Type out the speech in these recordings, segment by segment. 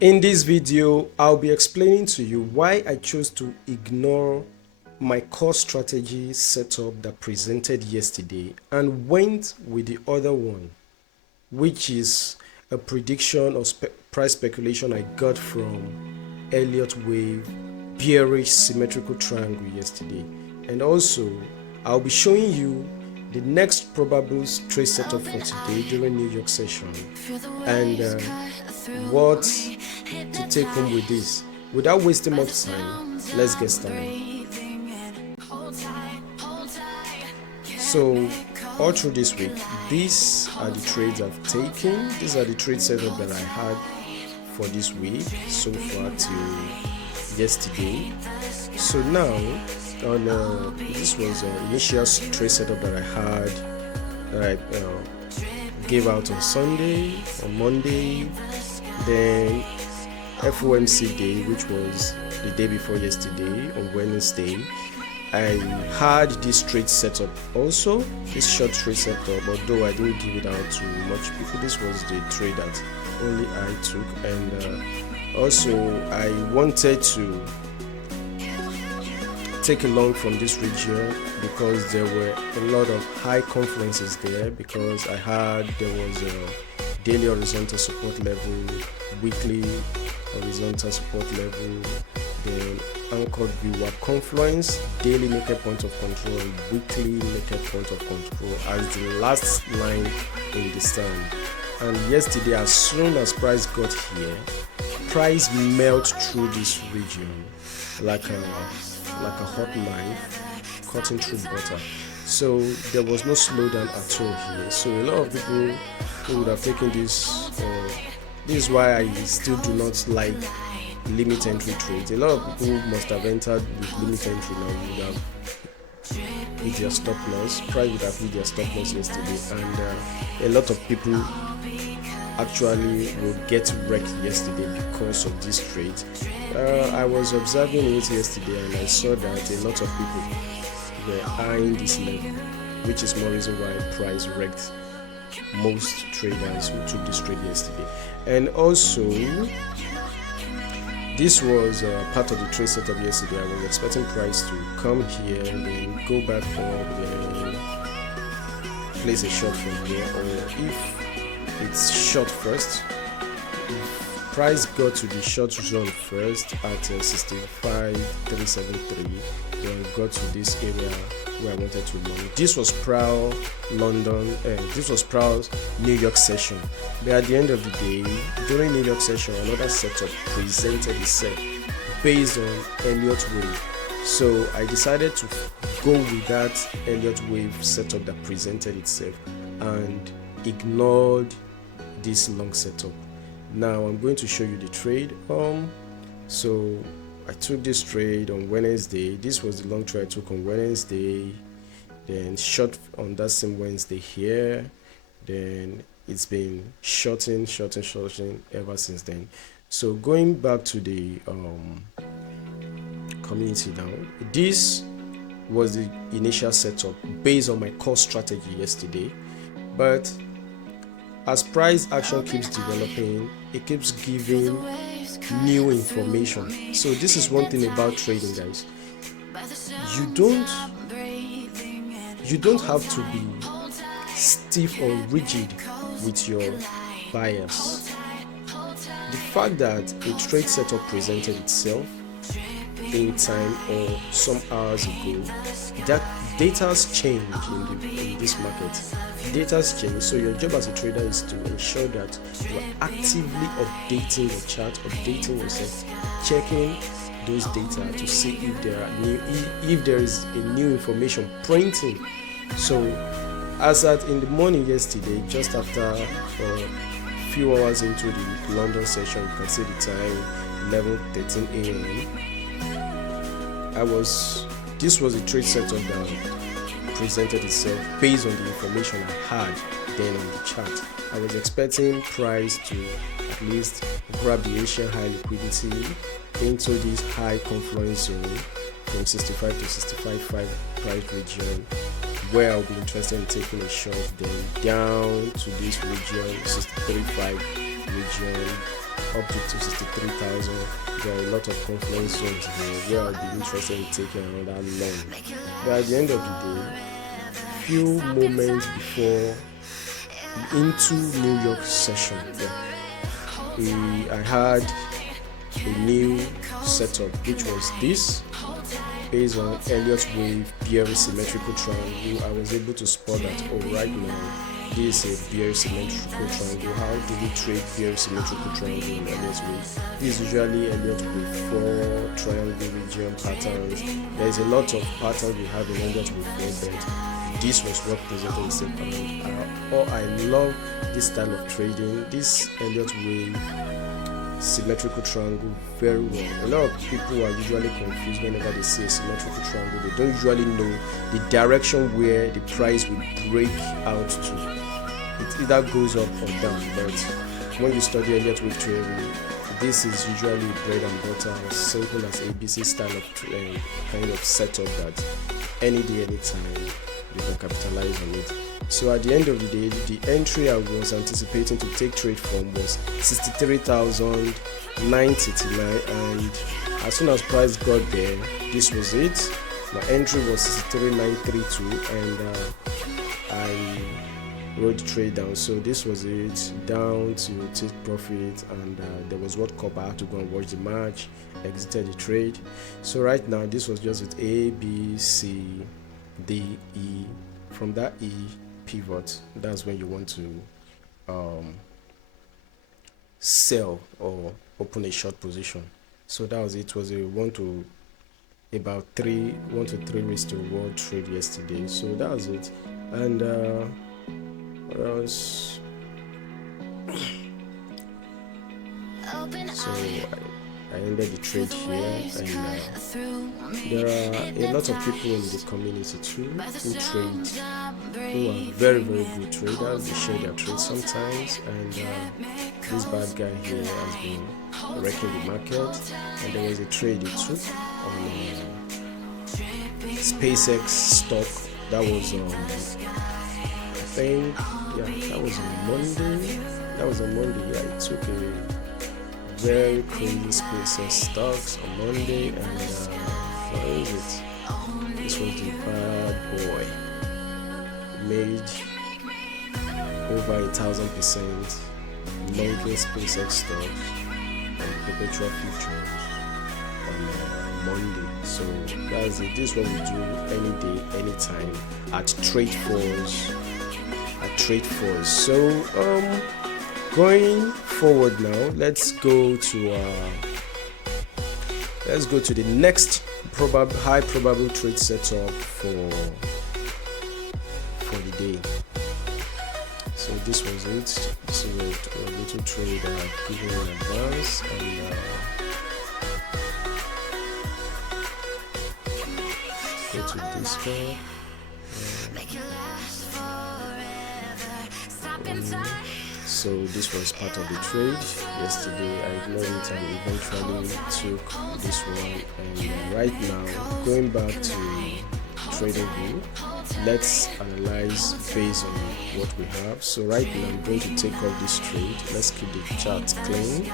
In this video, I'll be explaining to you why I chose to ignore my core strategy setup that presented yesterday and went with the other one, which is a prediction of price speculation I got from Elliott Wave bearish symmetrical triangle yesterday. And also, I'll be showing you the next probable trade setup for today during New York session and what to take home with this. Without wasting much time, let's get started. So all through this week, these are the trades I've taken. These are the trade setup that I had for this week so far till yesterday. So now this was an initial trade setup that I had that I gave out on Sunday, on Monday, then FOMC day, which was the day before yesterday, on Wednesday. I had this trade setup also, this short trade setup, although I didn't give it out to much people. This was the trade that only I took, and also I wanted to take a long from this region because there were a lot of high confluences there, because there was a daily horizontal support level, weekly horizontal support level, then anchored VWAP confluence, daily naked point of control, and weekly naked point of control as the last line in the stand. And yesterday, as soon as price got here, price melted through this region like a hot knife cutting through butter. So there was no slowdown at all here. So a lot of people who would have taken this, this is why I still do not like limit entry trades. A lot of people must have entered with limit entry now, would have hit their stop loss. Price would have hit their stop loss yesterday, and a lot of people actually would get wrecked yesterday because of this trade. I was observing it yesterday and I saw that a lot of people were eyeing this level, which is more reason why price wrecked most traders who took this trade yesterday. And also, this was part of the trade setup yesterday. I was expecting price to come here and then go back up, then place a short from here, or if it's short first, if price got to the short zone first at 65,373, then got to this area where I wanted to long. This was prior London, this was prior New York session. But at the end of the day, during New York session, another setup presented itself based on Elliott Wave. So I decided to go with that Elliott Wave setup that presented itself and ignored this long setup. Now I'm going to show you the trade. So I took this trade on Wednesday. This was the long trade I took on Wednesday, then short on that same Wednesday here, then it's been shorting ever since then. So going back to the community now, this was the initial setup based on my core strategy yesterday, but as price action keeps developing, it keeps giving new information. So this is one thing about trading, guys. You don't have to be stiff or rigid with your bias. The fact that a trade setup presented itself in time or some hours ago, that data's change in this market. Data's change, so your job as a trader is to ensure that you are actively updating your chart, updating yourself, checking those data to see if there is a new information printing. So as at in the morning yesterday, just after a few hours into the London session, you can see the time 11:13 a.m. This was a trade setup that presented itself based on the information I had then on the chart. I was expecting price to at least grab the Asian high liquidity into this high confluence zone from 65 to 65.5 price region, where I'll be interested in taking a short, then down to this region 63.5 region, up to 263,000. There are a lot of confluence zones here where I'll be interested in taking another long. But at the end of the day, few moments before into New York session, I had a new setup, which was this, based on Elliott Wave bearish symmetrical triangle. I was able to spot that, oh, right now this is a bearish symmetrical triangle. How do we trade bearish symmetrical triangle in Elliott Wave? This is usually Elliott Wave 4 triangle region patterns. There is a lot of patterns we have in Elliott Wave 4, but this was what presented the same pattern. I love this style of trading, this Elliott Wave symmetrical triangle very well. A lot of people are usually confused whenever they see a symmetrical triangle. They don't usually know the direction where the price will break out to. It either goes up or down, but when you study Elliott Wave trading, this is usually bread and butter, as simple as ABC style of kind of setup that any day, anytime you can capitalize on it. So at the end of the day, the entry I was anticipating to take trade from was 63,989, and as soon as price got there, this was it. My entry was 63,932, and I wrote the trade down. So this was it, down to take profit, and there was what cup I had to go and watch the match, exited the trade. So right now this was just with A, B, C, D, E. From that E pivot, that's when you want to sell or open a short position. So that was it. Was a 1 to 3 raise to reward trade yesterday. So that was it. And what else? So I ended the trade here, and there are a lot of people in the community too who trade, who are very good traders. They share their trades sometimes, and this bad guy here has been wrecking the market. And there was a trade he took on SpaceX stock. That was I think, that was on Monday. Yeah, it took a very crazy SpaceX stocks on Monday, and what is it? This was the bad boy. Made over 1,000% monthly SpaceX stocks and perpetual futures on Monday. So that's it. This is what we do any day, anytime at Tradefuzz. So going forward now, let's go to the next high probable trade setup for the day. So this was it. This is a little trade I've given in advance, and go to this one. So this was part of the trade yesterday. I ignored it and eventually took this one. And right now, going back to Tradefuzz, let's analyze based on what we have. So right now, I'm going to take off this trade. Let's keep the chart clean.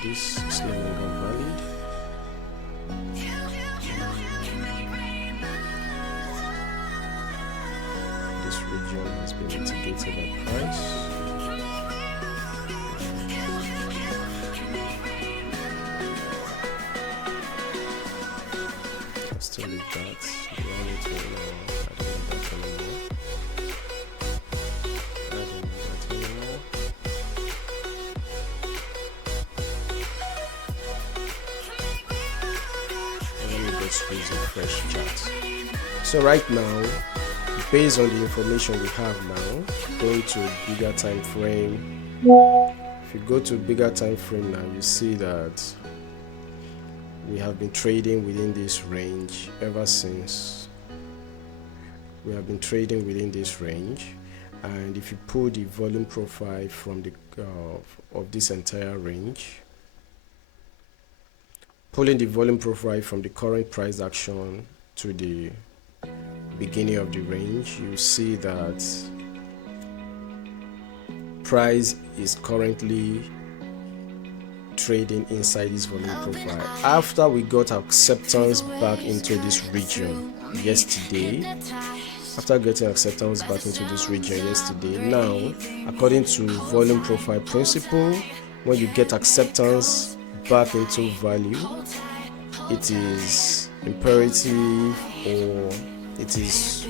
This is no longer valid. This region has been mitigated by price. I'll still leave that. I don't need that anymore. Use a fresh chart. So right now, based on the information we have now, going to a bigger time frame. If you go to a bigger time frame now, you see that we have been trading within this range ever since. We have been trading within this range, and if you pull the volume profile from the of this entire range. Pulling the volume profile from the current price action to the beginning of the range, you see that price is currently trading inside this volume profile. After we got acceptance back into this region yesterday, after getting acceptance back into this region yesterday, now according to volume profile principle, when you get acceptance back into value, it is imperative, or it is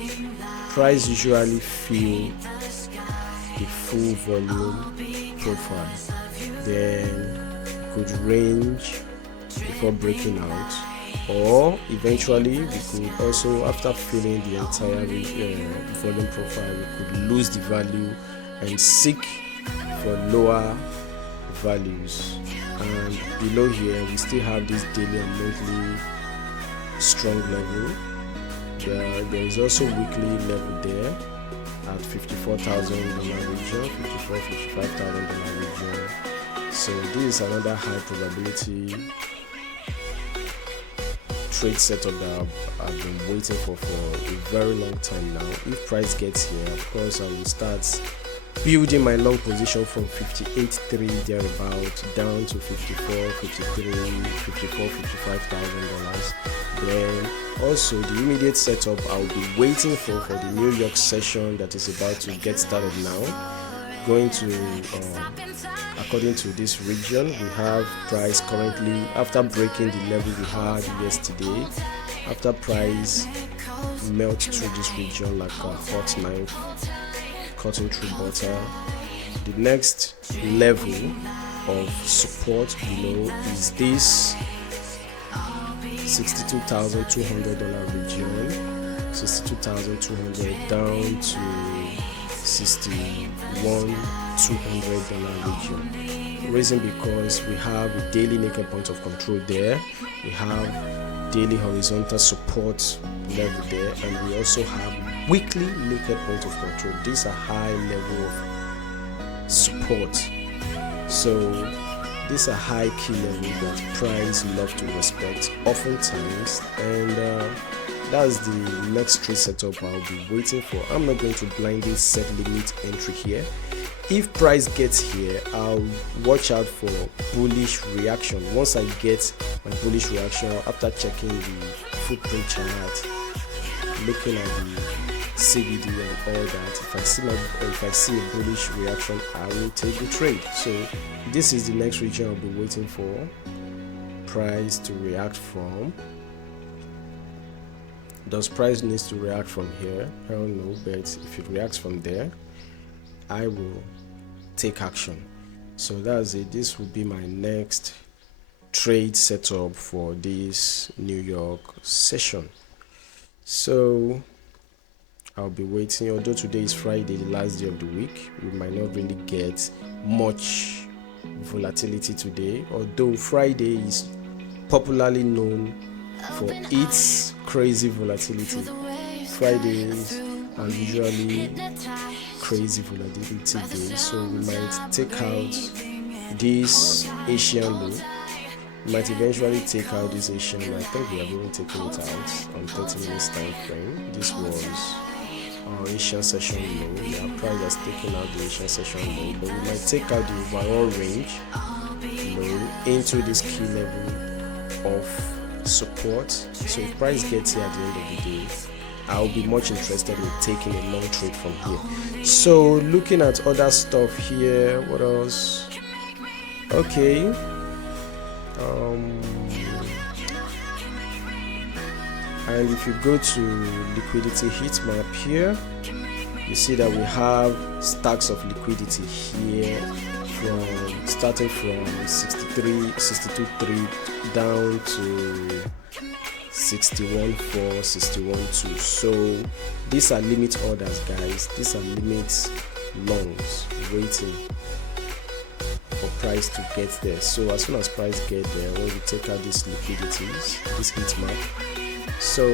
price usually fill the full volume profile, then could range before breaking out, or eventually we could also, after filling the entire volume profile, we could lose the value and seek for lower values. And below here we still have this daily and monthly strong level. There is also weekly level there at $54,000 region, $55,000 region. So this is another high probability trade setup that I've been waiting for a very long time now. If price gets here, of course I will start building my long position from 58.3 thereabout down to 54, 53, 54, $55,000. Then also the immediate setup I'll be waiting for the New York session that is about to get started now. Going to according to this region, we have price currently, after breaking the level we had yesterday, after price melt through this region like a hot knife cutting through butter, the next level of support below is this $62,200 region, $62,200 down to $61,200 region. Reason because we have a daily naked point of control there, we have daily horizontal support level there, and we also have weekly naked point of control. These are high level of support, so these are high key level that price love to respect oftentimes, and that's the next trade setup I'll be waiting for. I'm not going to blindly set limit entry here. If price gets here, I'll watch out for bullish reaction. Once I get my bullish reaction after checking the footprint chart, looking at the CVD and all that, if I see a bullish reaction, I will take the trade. So this is the next region I'll be waiting for price to react from. Does price needs to react from here? Hell no, but if it reacts from there, I will take action. So that's it. This will be my next trade setup for this New York session. So I'll be waiting. Although today is Friday, the last day of the week, we might not really get much volatility today, although Friday is popularly known for its crazy volatility. Fridays are usually crazy volatility days, so we might take out this Asian low. We might eventually take out this Asian low. I think we have even taken it out on 30 minutes time frame. This was our Asian session low. Yeah, price has taken out the Asian session low, but we might take out the overall range low into this key level of support. So if price gets here at the end of the day, I'll be much interested in taking a long trade from here. So looking at other stuff here, what else? Okay, and if you go to liquidity heat map here, you see that we have stacks of liquidity here, from starting from 62.3 down to 61.4, 61.2. So these are limit orders, guys. These are limit longs waiting for price to get there. So as soon as price get there, when we take out these liquidities, this heat map, so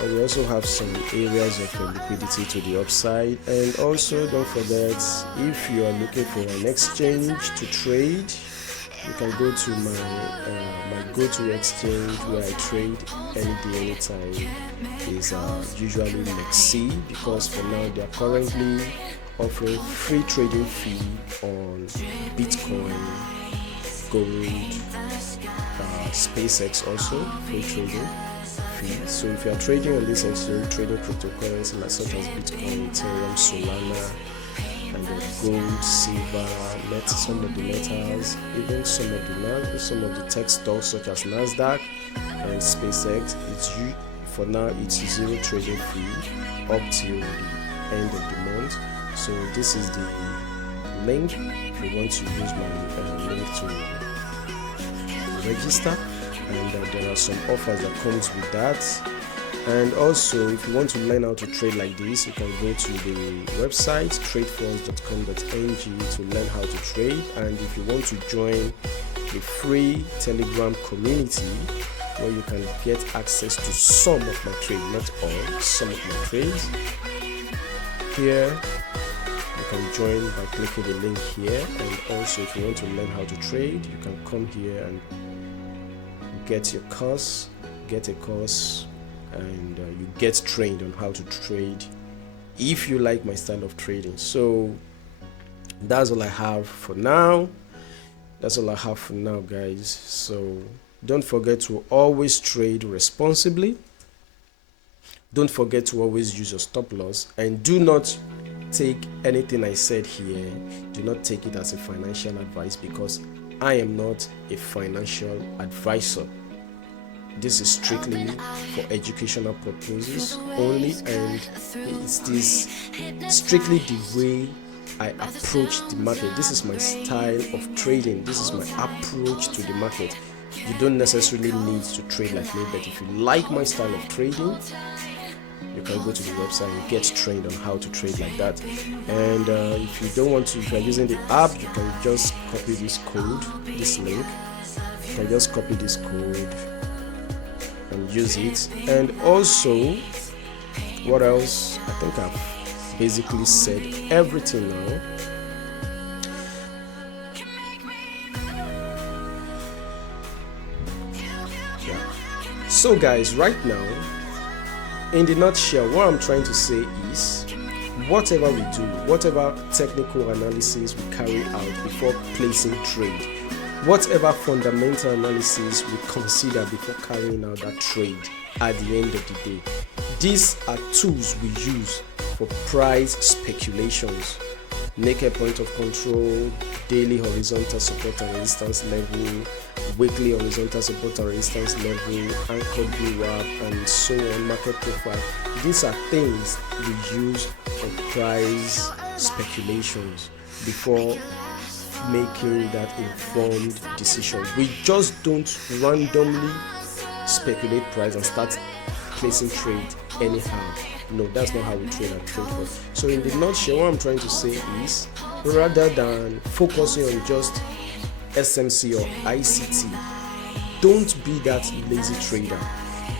and we also have some areas of liquidity to the upside. And also don't forget, if you are looking for an exchange to trade, you can go to my go-to exchange where I trade any day, anytime. Is usually Lexi, because for now they are currently offering free trading fee on Bitcoin, gold, SpaceX also free trading fee. So if you are trading on this exchange, trading cryptocurrency such as Bitcoin, Ethereum, Solana, and then gold, silver, some of the metals, even some of the tech stocks such as Nasdaq and SpaceX, for now it's zero trading fee up till the end of the month. So this is the link if you want to use my link to register, and there are some offers that comes with that. And also, if you want to learn how to trade like this, you can go to the website tradefuzz.com.ng to learn how to trade. And if you want to join the free Telegram community where you can get access to some of my trades, not all, some of my trades, here you can join by clicking the link here. And also, if you want to learn how to trade, you can come here and get a course, and you get trained on how to trade if you like my style of trading. So that's all I have for now. Guys. So don't forget to always trade responsibly. Don't forget to always use your stop loss, and do not take anything I said here, do not take it as a financial advice, because I am not a financial advisor. This is strictly for educational purposes only, and it is strictly the way I approach the market. This is my style of trading. This is my approach to the market. You don't necessarily need to trade like me, but if you like my style of trading, you can go to the website and get trained on how to trade like that. And if you don't want to, if you're using the app, you can just copy this code, this link. You can just copy this code and use it. And also, what else? I think I've basically said everything now. Yeah. So guys, right now, in the nutshell, what I'm trying to say is, whatever we do, whatever technical analysis we carry out before placing trade, whatever fundamental analysis we consider before carrying out that trade at the end of the day, these are tools we use for price speculations. Naked point of control, daily horizontal support and resistance level, weekly horizontal support and resistance level, anchored VWAP, and so on, market profile. These are things we use for price speculations before making that informed decision. We just don't randomly speculate price and start placing trade anyhow. No, that's not how we trade at Tradefuzz. So in the nutshell, what I'm trying to say is, rather than focusing on just SMC or ICT, don't be that lazy trader.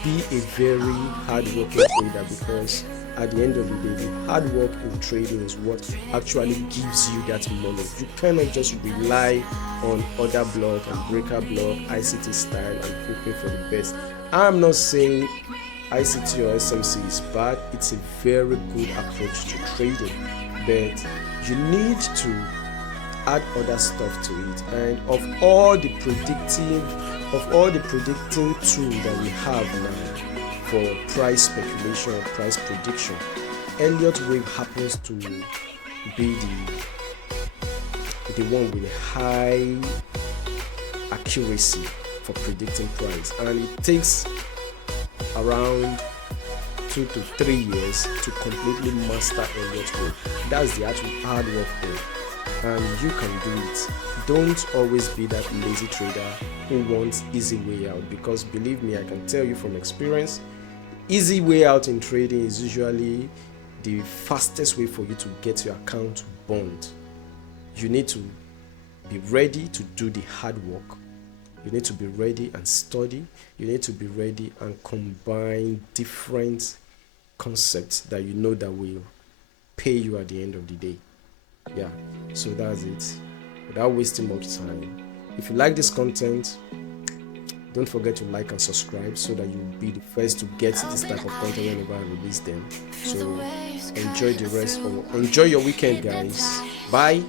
Be a very hard-working trader, because at the end of the day, the hard work in trading is what actually gives you that money. You cannot just rely on order block and breaker block, ICT style, and hoping for the best. I'm not saying ICT or SMC is bad. It's a very good approach to trading, but you need to add other stuff to it. And of all the predicting tool that we have now for price speculation or price prediction, Elliott Wave happens to be the one with high accuracy for predicting price, and it takes around 2 to 3 years to completely master Elliott Wave. That's the actual hard work there, and you can do it. Don't always be that lazy trader who wants easy way out, because believe me, I can tell you from experience, easy way out in trading is usually the fastest way for you to get your account burned. You need to be ready to do the hard work. You need to be ready and study. You need to be ready and combine different concept that you know that will pay you at the end of the day. Yeah, so that's it. Without wasting much time, if you like this content, don't forget to like and subscribe so that you'll be the first to get this type of content whenever I release them. So enjoy the rest, or enjoy your weekend, guys. Bye.